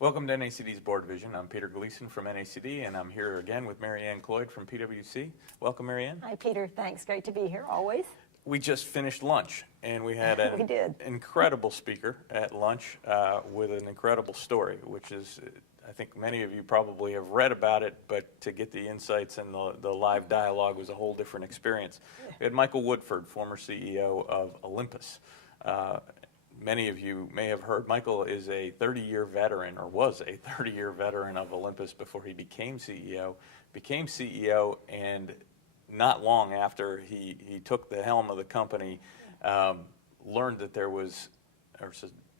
Welcome to NACD's BoardVision. I'm Peter Gleason from NACD, and I'm here again with Mary Ann Cloyd from PwC. Welcome, Mary Ann. Hi, Peter. Thanks. Great to be here, always. We just finished lunch, and we had We did. incredible speaker at lunch with an incredible story, which is, I think many of you probably have read about it, but to get the insights and the live dialogue was a whole different experience. We had Michael Woodford, former CEO of Olympus. Many of you may have heard Michael is a 30-year veteran, or was a 30-year veteran of Olympus before he became CEO. And not long after he took the helm of the company, learned that there was, or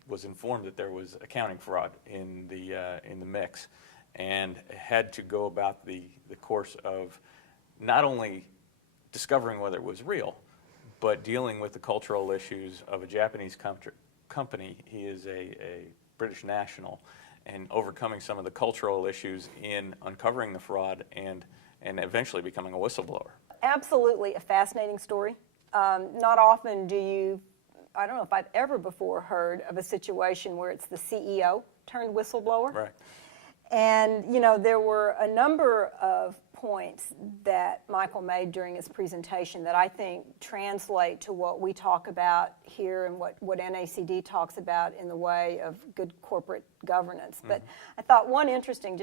was informed that there was accounting fraud in the mix, and had to go about the course of not only discovering whether it was real, but dealing with the cultural issues of a Japanese company. He is a British national, and overcoming some of the cultural issues in uncovering the fraud and eventually becoming a whistleblower. Absolutely a fascinating story. Not often do you, I don't know if I've ever before heard of a situation where it's the CEO turned whistleblower. Right. And, you know, there were a number of points that Michael made during his presentation that I think translate to what we talk about here and what NACD talks about in the way of good corporate governance. But I thought one interesting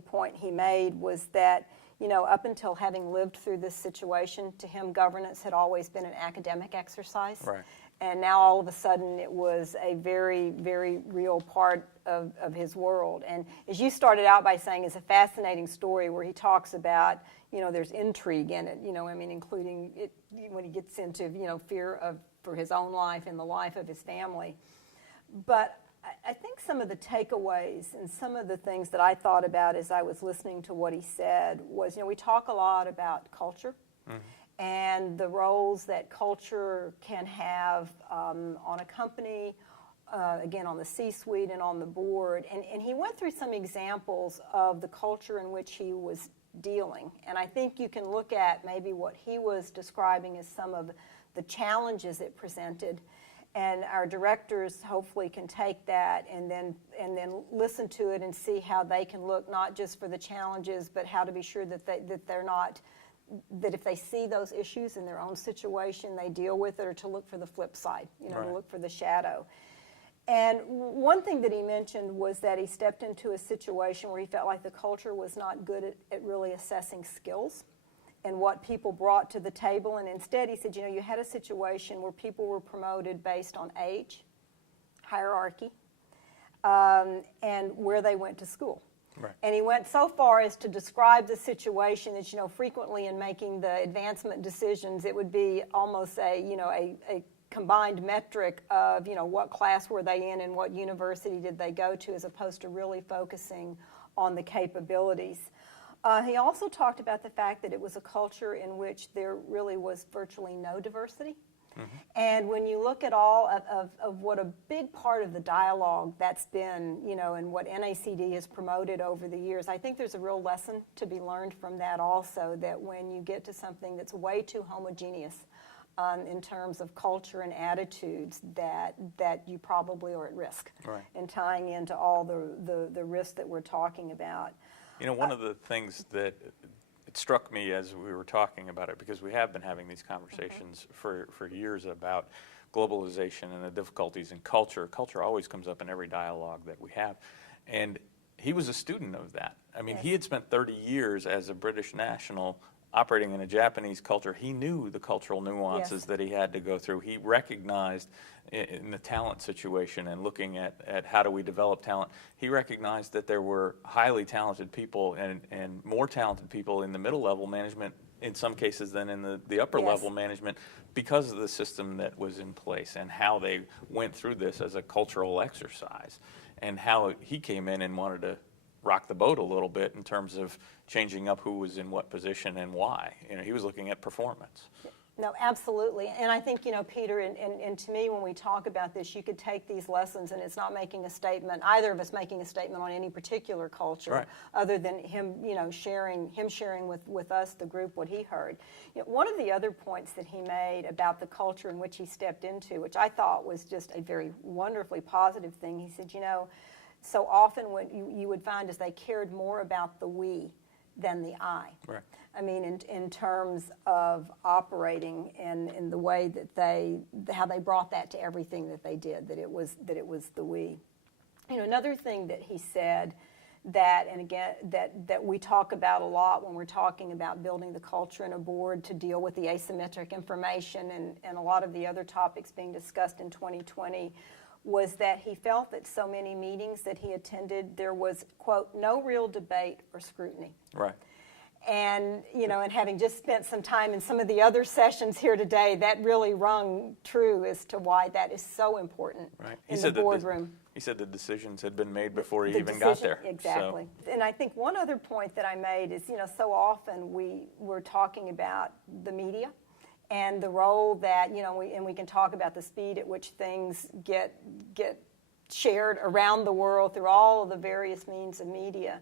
point he made was that, you know, up until having lived through this situation, to him, governance had always been an academic exercise. Right. And now all of a sudden it was a very, very real part of his world. And as you started out by saying, it's a fascinating story where he talks about, you know, there's intrigue in it, you know, I mean, including it when he gets into, you know, fear for his own life and the life of his family. But I think some of the takeaways and some of the things that I thought about as I was listening to what he said was, you know, we talk a lot about culture. And the roles that culture can have on a company, again, on the C-suite and on the board. And he went through some examples of the culture in which he was dealing. And I think you can look at maybe what he was describing as some of the challenges it presented. And our directors hopefully can take that and then listen to it and see how they can look not just for the challenges, but how to be sure that they're not, that if they see those issues in their own situation, they deal with it, or to look for the flip side, you know, right. To look for the shadow. And one thing that he mentioned was that he stepped into a situation where he felt like the culture was not good at really assessing skills and what people brought to the table. And instead, he said, you know, you had a situation where people were promoted based on age, hierarchy, and where they went to school. Right. And he went so far as to describe the situation that, you know, frequently in making the advancement decisions, it would be almost a combined metric of, you know, what class were they in and what university did they go to, as opposed to really focusing on the capabilities. He also talked about the fact that it was a culture in which there really was virtually no diversity. And when you look at all of what a big part of the dialogue that's been, you know, and what NACD has promoted over the years, I think there's a real lesson to be learned from that also, that when you get to something that's way too homogeneous in terms of culture and attitudes, that you probably are at risk. Right. And tying into all the risks that we're talking about. You know, one of the things that it struck me as we were talking about it, because we have been having these conversations for years about globalization and the difficulties in culture. Culture always comes up in every dialogue that we have. And he was a student of that. I mean, He had spent 30 years as a British national operating in a Japanese culture. He knew the cultural nuances that he had to go through. He recognized in the talent situation and looking at how do we develop talent, he recognized that there were highly talented people and more talented people in the middle level management in some cases than in the upper level management, because of the system that was in place and how they went through this as a cultural exercise, and how he came in and wanted to rock the boat a little bit in terms of changing up who was in what position and why. You know, he was looking at performance. No, absolutely. And I think, you know, Peter, and to me, when we talk about this, you could take these lessons, and it's not making a statement, either of us making a statement on any particular culture, right. Other than him, you know, sharing with us, the group, what he heard. You know, one of the other points that he made about the culture in which he stepped into, which I thought was just a very wonderfully positive thing, he said, you know, so often what you would find is they cared more about the we than the I. Right. I mean, in terms of operating and in the way that how they brought that to everything that they did, that it was the we. You know, another thing that he said that, and again, that we talk about a lot when we're talking about building the culture in a board to deal with the asymmetric information and a lot of the other topics being discussed in 2020, was that he felt that so many meetings that he attended, there was, quote, no real debate or scrutiny. Right. And, you know, and having just spent some time in some of the other sessions here today, that really rung true as to why that is so important in the boardroom. He said the decisions had been made before he even got there. Exactly. So. And I think one other point that I made is, you know, so often we're talking about the media and the role that, you know, we can talk about the speed at which things get shared around the world through all of the various means of media.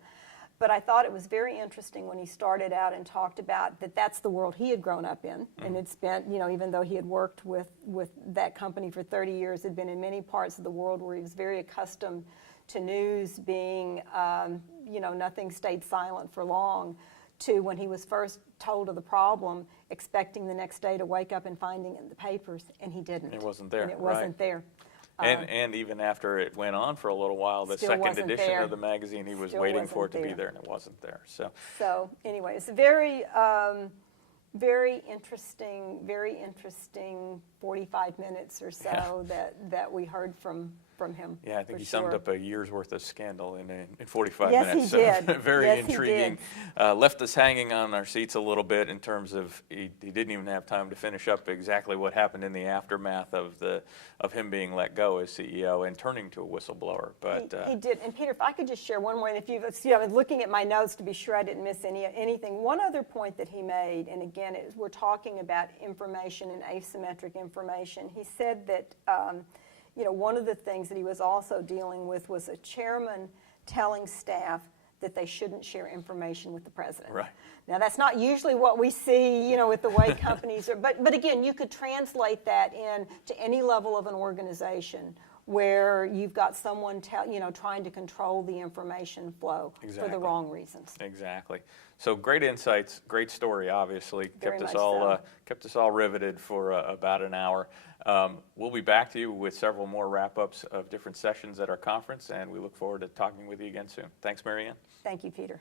But I thought it was very interesting when he started out and talked about that that's the world he had grown up in. Mm-hmm. And it's been, you know, even though he had worked with that company for 30 years, had been in many parts of the world where he was very accustomed to news being, you know, nothing stayed silent for long, to when he was first told of the problem, expecting the next day to wake up and finding it in the papers, and he didn't. It wasn't there. And it wasn't there. And even after it went on for a little while, the second edition of the magazine, he was waiting for it to be there, and it wasn't there. So anyway, it's a very, very interesting 45 minutes or so that we heard from him. Yeah, I think he summed up a year's worth of scandal in 45 yes, minutes. He did. Very yes, intriguing. Left us hanging on our seats a little bit in terms of he didn't even have time to finish up exactly what happened in the aftermath of him being let go as CEO and turning to a whistleblower. But he did. And Peter, if I could just share one more, and if I was looking at my notes to be sure I didn't miss anything. One other point that he made, and again, we're talking about information and asymmetric information. He said that. You know, one of the things that he was also dealing with was a chairman telling staff that they shouldn't share information with the president. Right. Now, that's not usually what we see, you know, with the way companies are. But again, you could translate that in to any level of an organization where you've got someone trying to control the information flow for the wrong reasons. Exactly. So great insights, great story. Obviously, kept us all riveted for about an hour. We'll be back to you with several more wrap-ups of different sessions at our conference, and we look forward to talking with you again soon. Thanks, Mary Ann. Thank you, Peter.